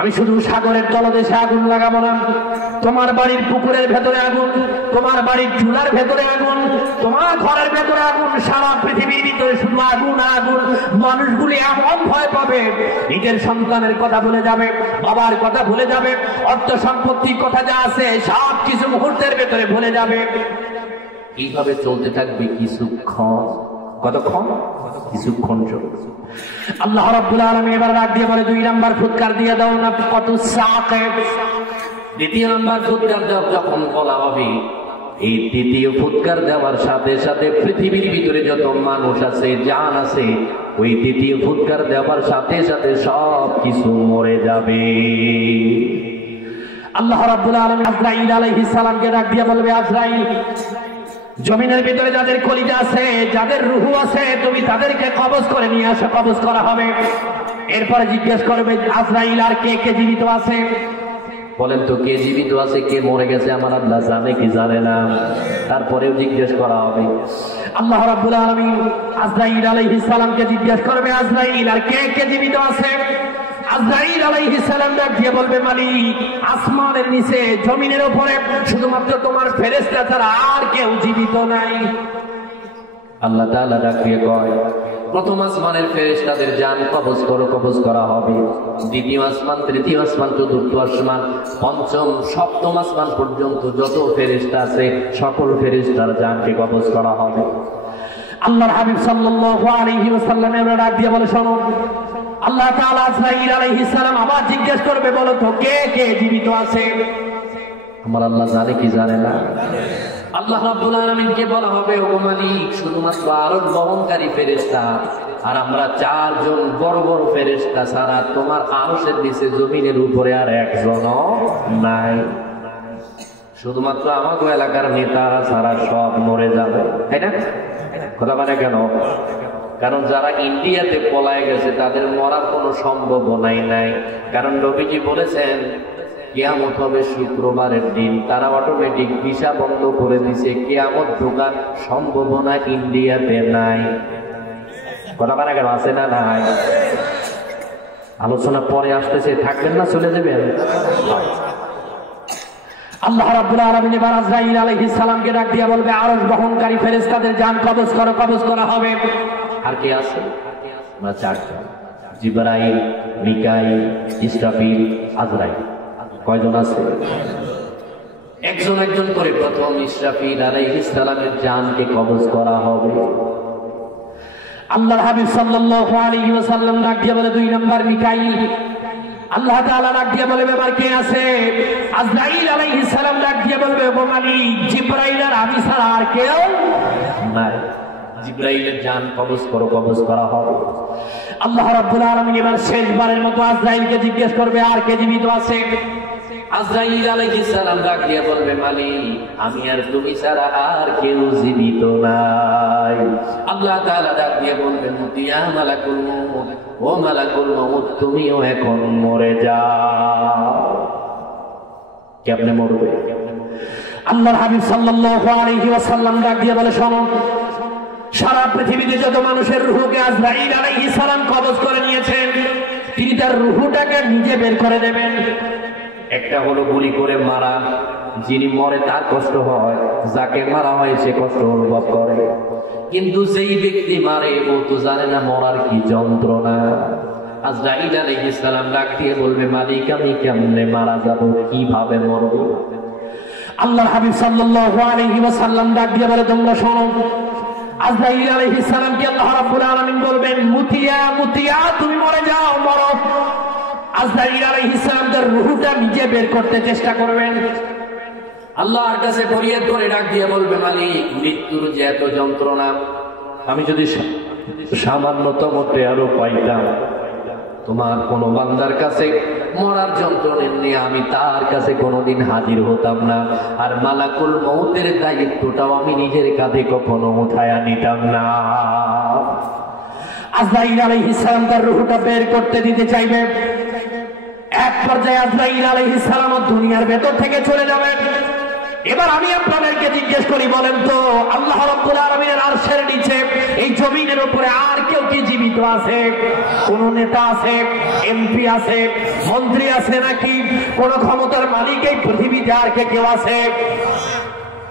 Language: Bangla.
আমি শুধু সাগরের তলদেশে আগুন লাগাবো না, তোমার বাড়ির পুকুরের ভেতরে আগুন, তোমার বাড়ির চুলার ভেতরে আগুন, তোমার ঘরের ভেতরে আগুন, সারা পৃথিবীর ভিতরে শুধু আগুন আগুন। মানুষগুলি এমন ভয় পাবে, নিজের সন্তানের কথা ভুলে যাবে, বাবার কথা ভুলে যাবে, অর্থ সম্পত্তির কথা যা আছে সব কিছু মুহূর্তের ভেতরে ভুলে যাবে। এইভাবে চলতে থাকবে কিছুক্ষণ। কতক্ষণ? কিছুক্ষণ চলবে। আল্লাহ রাব্বুল আলামিন এবার ডাক দিয়ে বলে, 2 নাম্বার ফুৎকার দিয়ে দাও না কত সাকে। দ্বিতীয় নাম্বার ফুৎকার দাও। যখন বলা হবে এই দ্বিতীয় ফুৎকার দেওয়ার সাথে সাথে পৃথিবীর ভিতরে যত মানুষ আছে, জান আছে, ওই দ্বিতীয় ফুৎকার দেওয়ার সাথে সাথে সব কিছু মরে যাবে। আল্লাহ রাব্বুল আলামিন আজরাইল আলাইহিস সালামকে ডাক দিয়ে বলবে, আজরাইল, জমিনের ভিতরে যাদের কলিজা আছে, যাদের রূহ আছে, তুমি তাদেরকে কবজ করে নিয়ে আসো, কবজ করা হবে। এরপরে জিজ্ঞেস করবে, আজরাইল, আর কে কে জীবিত আছে? বলেন তো, কে জীবিত আছে, কে মরে গেছে আমার আল্লাহ জানে কি জানে না? তারপরেও জিজ্ঞেস করা হবে। আল্লাহ রাব্বুল আলামিন আজরাইল আলাইহিস সালামকে জিজ্ঞেস করবে, আজরাইল, আর কে কে জীবিত আছে? আজরাইল আলাইহিস সালাম ডাক দিয়ে বলবে, মালিক, আসমানের নিচে, জমিনের উপরে শুধুমাত্র তোমার ফেরেশতা ছাড়া আর কেউ জীবিত নাই। আল্লাহ তাআলা ডাক দিয়ে কয়, প্রথম আসমানের ফেরেশতাদের জান কবজ করো, কবজ করা হবে। দ্বিতীয় আসমান, তৃতীয় আসমান, চতুর্থ আসমান, পঞ্চম, সপ্তম আসমান পর্যন্ত যত ফেরেশতা আছে সকল ফেরেশতার জানকে কবজ করা হবে। আল্লাহর হাবিব সাল্লাল্লাহু আলাইহি ওয়াসাল্লাম ডাক দিয়ে বলে, শোনো, আল্লাহ তাআলা আজরাইল আলাইহিস সালাম আবার জিজ্ঞেস করবে, বলো তো কে কে জীবিত আছে? আমার আল্লাহ জানে কি জানে না? আল্লাহ রাব্বুল আলামিনকে বলা হবে, ও মালিক, শুধুমাত্র আরশ বহনকারী ফেরেশতা আর আমরা 4 জন বড় বড় ফেরেশতা ছাড়া তোমার আরশের নিচে জমিনের উপরে আর একজনও নাই। শুধুমাত্র আমাদের এলাকার নেতারা ছাড়া সব মরে যাবে, তাই না? কথা মানে কেন? কারণ যারা ইন্ডিয়াতে পলায় গেছে তাদের মরার কোনো সম্ভাবনাই নাই। কারণ নবীজি বলেছেন, কিয়ামত হবে শুক্রবারের দিন। তারা অটোমেটিক ভিসা বন্ধ করে দিছে, কিয়ামত ঢোকার সম্ভাবনা ইন্ডিয়াতে নাই। কথা মানে কেন? আছে না নাই? আলোচনা পরে আসতেছে, থাকবেন না চলে যাবেন? আল্লাহ রাব্বুল আলামিন এবার আজরাইল আলাইহিস সালামকে ডাক দিয়ে বলবে, আরশ বহনকারী ফেরেশতাদের জান কবজ করো, কবজ করা হবে। আর কে আছে? আমরা 4 জন, জিবরাইল, মিকাইল, ইসরাফিল, আজরাইল। কয়জন আছে? একজন একজন করে প্রথম ইসরাফিল আলাইহিস সালামের জানকে কবজ করা হবে। আল্লাহর হাবিব সাল্লাল্লাহু আলাইহি ওয়াসাল্লাম ডাক দিয়ে বলে, 2 নাম্বার মিকাইল। আল্লাহ তাআলা ডাক দিয়ে বলবে, এবার কে আছে? আজরাইল আলাইহিস সালাম ডাক দিয়ে বলবে, ও মালিক, জিবরাইল আর আমি ছাড়া আর কেউ নাই। জিবরাইলের জান কবজ করো, কবজ করা হবে। আল্লাহ রাব্বুল আলামিন এবার শেষবারের মতো আজরাইলকে জিজ্ঞেস করবে, আর কে জীবিত আছে? আজরাইল আলাইহিস সালাম ডাক দিয়ে বলবে, মালিক, আমি আর তুমি ছাড়া আর কেউ জীবিত নাই। আল্লাহ তাআলা ডাক দিয়ে বলবেন, ইয়া মালাকুল মউত, ও মালাকুল মউত, তুমিও এখন মরে যাও। কেমনে মরবে? আল্লাহর হাবিব সাল্লাল্লাহু আলাইহি ওয়াসাল্লাম ডাক দিয়ে বলে, শোনো, সারা পৃথিবীতে যত মানুষের রূহকে আজরাইল আলাইহিস সালাম কবজ করে নিয়েছেন, তিনি তার রূহটাকে নিজে বের করে দেবেন। একটা হলো গুলি করে মারা, যিনি মরে তার কষ্ট হয়, যাকে মারা হয় সে কষ্ট অনুভব করে। কিন্তু যেই ব্যক্তি মারে ও তো জানে না মরার কি যন্ত্রণা। আজরাইল আলাইহিস সালাম ডাক দিয়ে বলবে, মালিক, আমি কেমনে মারা যাব, কিভাবে মরব? আল্লাহর হাবিব সাল্লাল্লাহু আলাইহি ওয়াসাল্লাম ডাক দিয়ে বলে, তোমরা শোনো, আজরাইল আলাইহিস সালামকে আল্লাহ রাব্বুল আলামিন বলবেন, মুতিয়া মুতিয়া, তুমি মরে যাও, মরো। আজরাইল আলাইহিস সালাম তার রূহটা নিজে বের করতে চেষ্টা করবেন। আল্লাহর কাছে ফরিয়াদ করে ডাক দিয়ে বলবে, মালিক, মৃত্যুর যে এত যন্ত্রণা, আমি যদি সামান্যতম টেরও পাইতাম, তোমার কোন বান্দার কাছে মরার যন্ত্রণা নিয়ে আমি তার কাছে কোনোদিন হাজির হতাম না, আর মালাকুল মউতের দায়িত্বটাও আমি নিজের কাঁধে কখনো উঠায়া নিতাম না। আজরাইল আলাইহিস সালাম তার রূহটা বের করতে দিতে চাইবে। এক পর্যায়ে আজরাইল আলাইহিস সালাম দুনিয়ার ভেতর থেকে চলে যাবেন। এবার আমি আপনাদেরকে জিজ্ঞেস করি, বলেন তো আল্লাহ রাব্বুল আলামিনের আরশের নিচে এই জমিনের উপরে আর কেউ কি জীবিত আছে? কোন নেতা আছে, এমপি আছে, মন্ত্রী আছে, নাকি কোন ক্ষমতার মালিক এই পৃথিবীতে আর কেউ আছে?